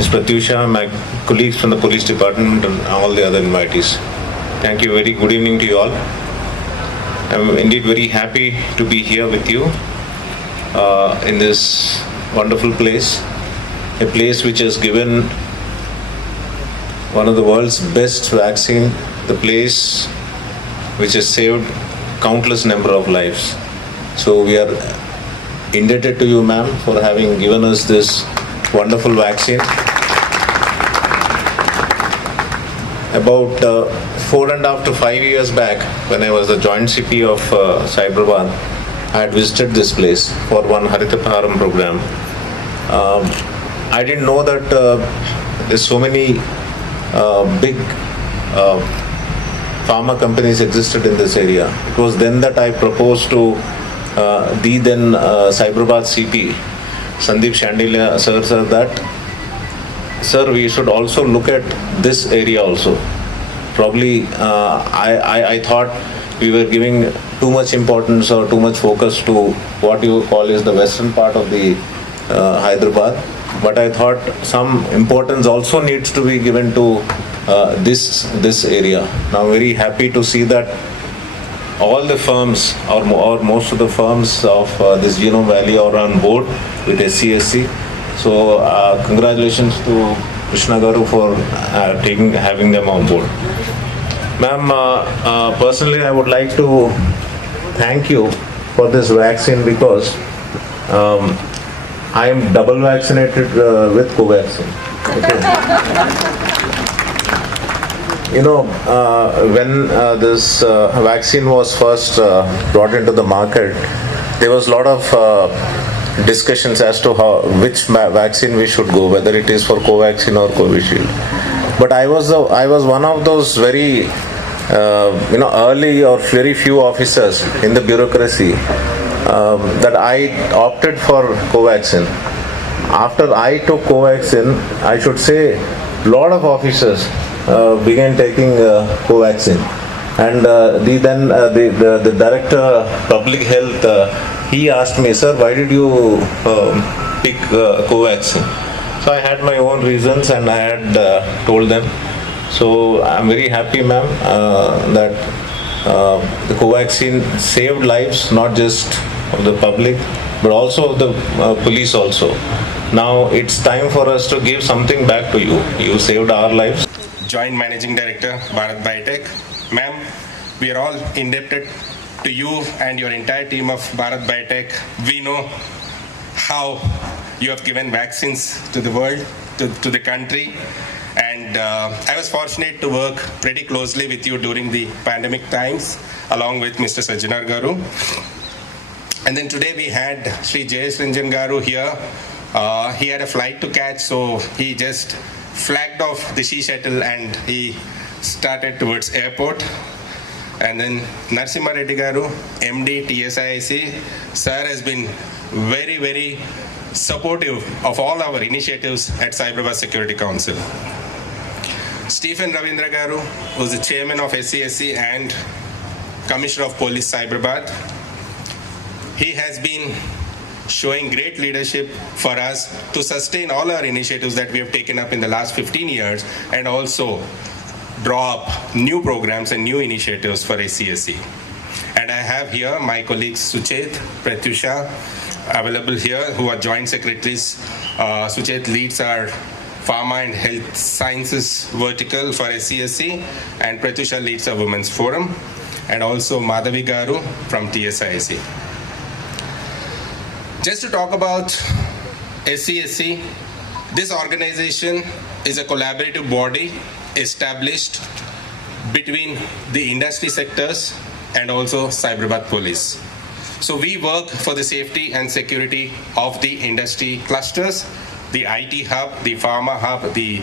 Ms. Pratyusha, my colleagues from the police department, and all the other invitees. Thank you. Very good evening to you all. I'm indeed very happy to be here with you in this wonderful place, a place which has given one of the world's best vaccine, the place which has saved countless number of lives. So we are indebted to you, ma'am, for having given us this wonderful vaccine. About 4.5 to 5 years back, when I was the joint CP of Cyberabad, I had visited this place for one Harita Paharam program. I didn't know that there's so many big pharma companies existed in this area. It was then that I proposed to the then Cyberabad CP, Sandeep Shandilya sir, that sir, we should also look at this area also. Probably I thought we were giving too much importance or too much focus to what you call is the western part of the Hyderabad. But I thought some importance also needs to be given to this area. Now I'm very happy to see that all the firms or most of the firms of this Genome Valley are on board with SCSC. So congratulations to Krishna Garu for having them on board. Ma'am, personally I would like to thank you for this vaccine because I am double vaccinated with Covaxin. Okay. You know, when this vaccine was first brought into the market, there was a lot of discussions as to which vaccine we should go, whether it is for Covaxin or Covishield. But I was one of those very early or very few officers in the bureaucracy that I opted for Covaxin. After I took Covaxin, I should say a lot of officers began taking Covaxin. And the director public health, he asked me, sir, why did you pick Covaxin? So I had my own reasons and I had told them. So I'm very happy, ma'am, that the Covaxin saved lives, not just of the public, but also of the police also. Now it's time for us to give something back to you. You saved our lives. Joint Managing Director, Bharat Biotech. Ma'am, we are all indebted to you and your entire team of Bharat Biotech. We know how you have given vaccines to the world, to the country. And I was fortunate to work pretty closely with you during the pandemic times, along with Mr. Sajjanar Garu. And then today we had Sri Jayesh Ranjan Garu here. He had a flight to catch, so he just flagged off the sea shuttle and he started towards airport. And then Narasimha Reddy Garu, MD, TSIC, sir has been very, very supportive of all our initiatives at Cyberabad Security Council. Stephen Ravindra Garu, who's the chairman of SCSC and Commissioner of Police Cyberabad. He has been showing great leadership for us to sustain all our initiatives that we have taken up in the last 15 years and also draw up new programs and new initiatives for SCSC. And I have here my colleagues Suchet, Pratyusha available here who are joint secretaries. Suchet leads our Pharma and Health Sciences vertical for SCSC and Pratyusha leads our Women's Forum, and also Madhavi Garu from TSIC. Just to talk about SCSC, this organization is a collaborative body established between the industry sectors and also Cyberabad Police. So we work for the safety and security of the industry clusters, the IT hub, the pharma hub, the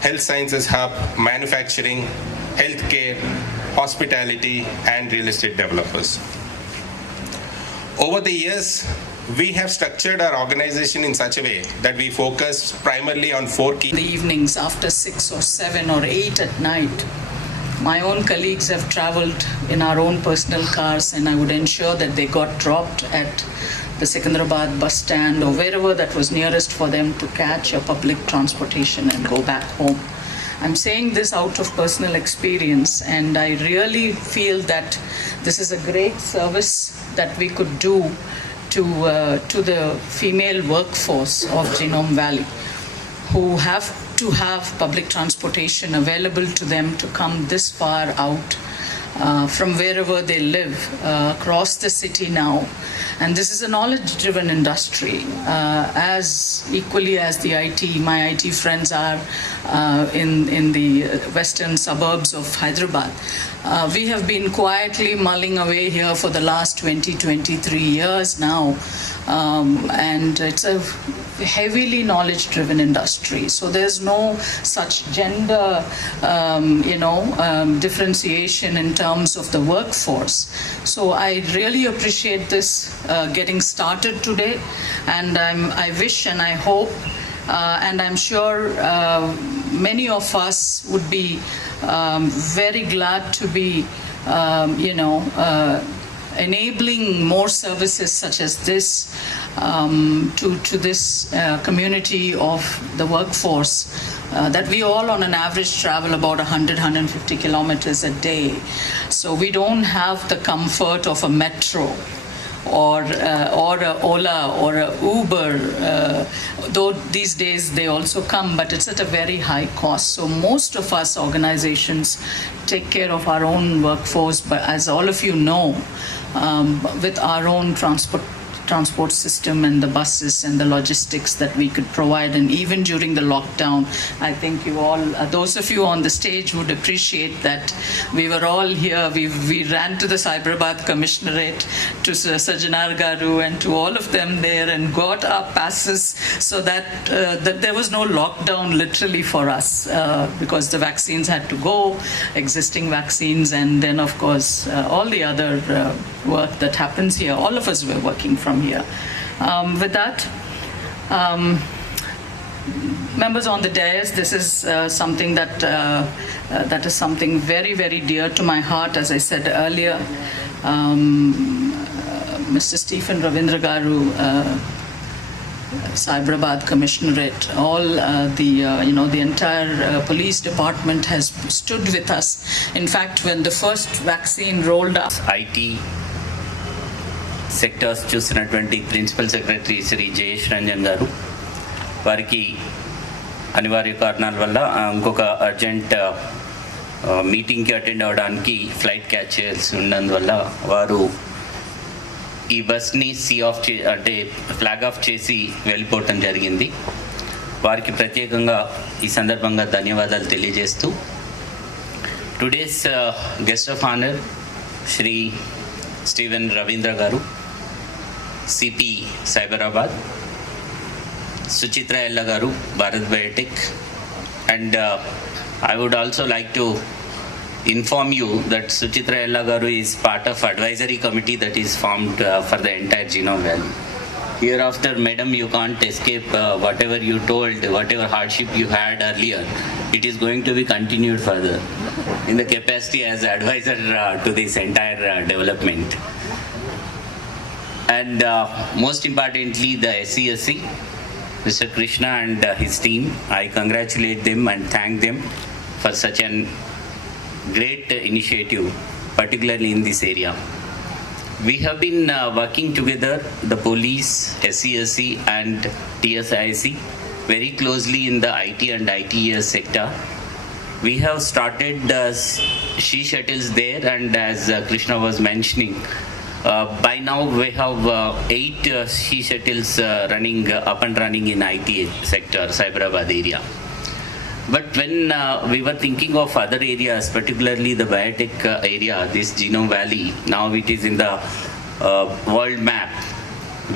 health sciences hub, manufacturing, healthcare, hospitality, and real estate developers. Over the years, we have structured our organization in such a way that we focus primarily on 4 key. In the evenings after 6 or 7 or 8 at night, my own colleagues have traveled in our own personal cars, and I would ensure that they got dropped at the Secunderabad bus stand or wherever that was nearest for them to catch a public transportation and go back home. I'm saying this out of personal experience, and I really feel that this is a great service that we could do to the female workforce of Genome Valley, who have to have public transportation available to them to come this far out from wherever they live across the city now. And this is a knowledge-driven industry, as equally as the IT. My IT friends are in the western suburbs of Hyderabad. We have been quietly mulling away here for the last 23 years now, and it's a heavily knowledge-driven industry. So there's no such gender, differentiation in terms of the workforce. So I really appreciate this getting started today, and I wish and I hope, and I'm sure many of us would be very glad to be, enabling more services such as this to this community of the workforce that we all on an average travel about 100-150 kilometers a day. So we don't have the comfort of a metro or a Ola or a Uber, though these days they also come, but it's at a very high cost. So most of us organizations take care of our own workforce, but as all of you know, with our own transport system and the buses and the logistics that we could provide. And even during the lockdown, I think you all, those of you on the stage would appreciate that we were all here. We ran to the Cyberabad Commissionerate, to Sajanar Garu and to all of them there and got our passes so that, that there was no lockdown literally for us because the vaccines had to go, existing vaccines, and then of course all the other work that happens here. All of us were working from here. With that, members on the dais, this is something that that is something very, very dear to my heart. As I said earlier, Mr. Stephen Ravindra Garu, Cyberabad Commissionerate, all the entire police department has stood with us. In fact, when the first vaccine rolled out, IT sectors చూసినటువంటి principal secretary Shri Jayesh Ranjan గారు, వారికి అనివార్య కారణాల వల్ల ఇంకొక urgent మీటింగ్కి attend అవ్వడానికి flight catch చేయాల్సి ఉన్నందువల్ల వారు ఈ బస్ని అంటే ఫ్లాగ్ ఆఫ్ చేసి వెళ్ళిపోవటం జరిగింది. వారికి ప్రత్యేకంగా ఈ సందర్భంగా ధన్యవాదాలు తెలియజేస్తూ, today's guest of honour Shri Steven Ravindra గారు, CP Cyberabad, Suchitra Ella Garu, Bharat Biotech, and I would also like to inform you that Suchitra Ella Garu is part of advisory committee that is formed for the entire Genome Valley. Hereafter, madam, you can't escape whatever you told, whatever hardship you had earlier. It is going to be continued further in the capacity as advisor to this entire development. And most importantly, the SCSC, Mr. Krishna and his team, I congratulate them and thank them for such a great initiative, particularly in this area. We have been working together, the police, SCSC and TSIC, very closely in the IT and ITES sector. We have started she shuttles there, and as Krishna was mentioning, by now we have 8 she shuttles running up and running in IT sector, Cyberabad area. But when we were thinking of other areas, particularly the biotech area, this Genome Valley, now it is in the world map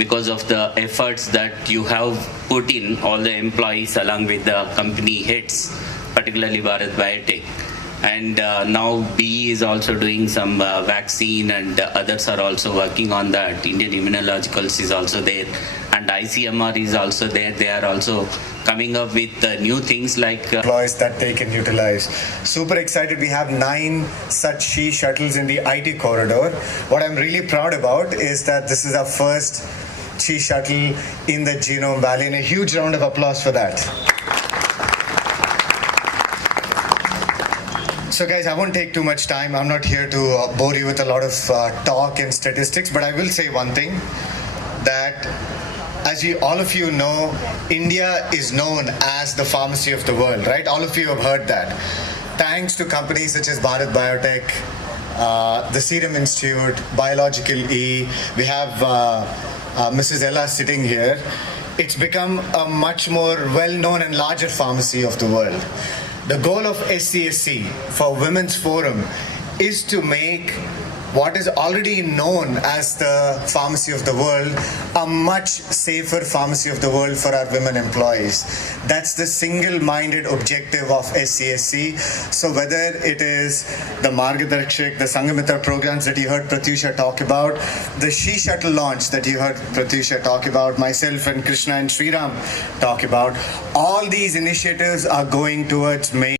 because of the efforts that you have put in, all the employees along with the company heads, particularly Bharat Biotech. And now BE is also doing some vaccine, and others are also working on that. Indian Immunologicals is also there, and ICMR is also there. They are also coming up with new things like employees that they can utilize. Super excited. We have 9 such she shuttles in the IT corridor. What I'm really proud about is that this is our first Chi Shuttle in the Genome Valley, and a huge round of applause for that. So guys, I won't take too much time. I'm not here to bore you with a lot of talk and statistics, but I will say one thing, that as all of you know, India is known as the pharmacy of the world, right? All of you have heard that. Thanks to companies such as Bharat Biotech, the Serum Institute, Biological E, we have Mrs. Ella sitting here. It's become a much more well-known and larger pharmacy of the world. The goal of SCSC for Women's Forum is to make what is already known as the pharmacy of the world a much safer pharmacy of the world for our women employees. That's the single-minded objective of SCSC. So whether it is the Margadarshak, the Sangamitra programs that you heard Pratyusha talk about, the She Shuttle launch that you heard Pratyusha talk about, myself and Krishna and Sriram talk about, all these initiatives are going towards making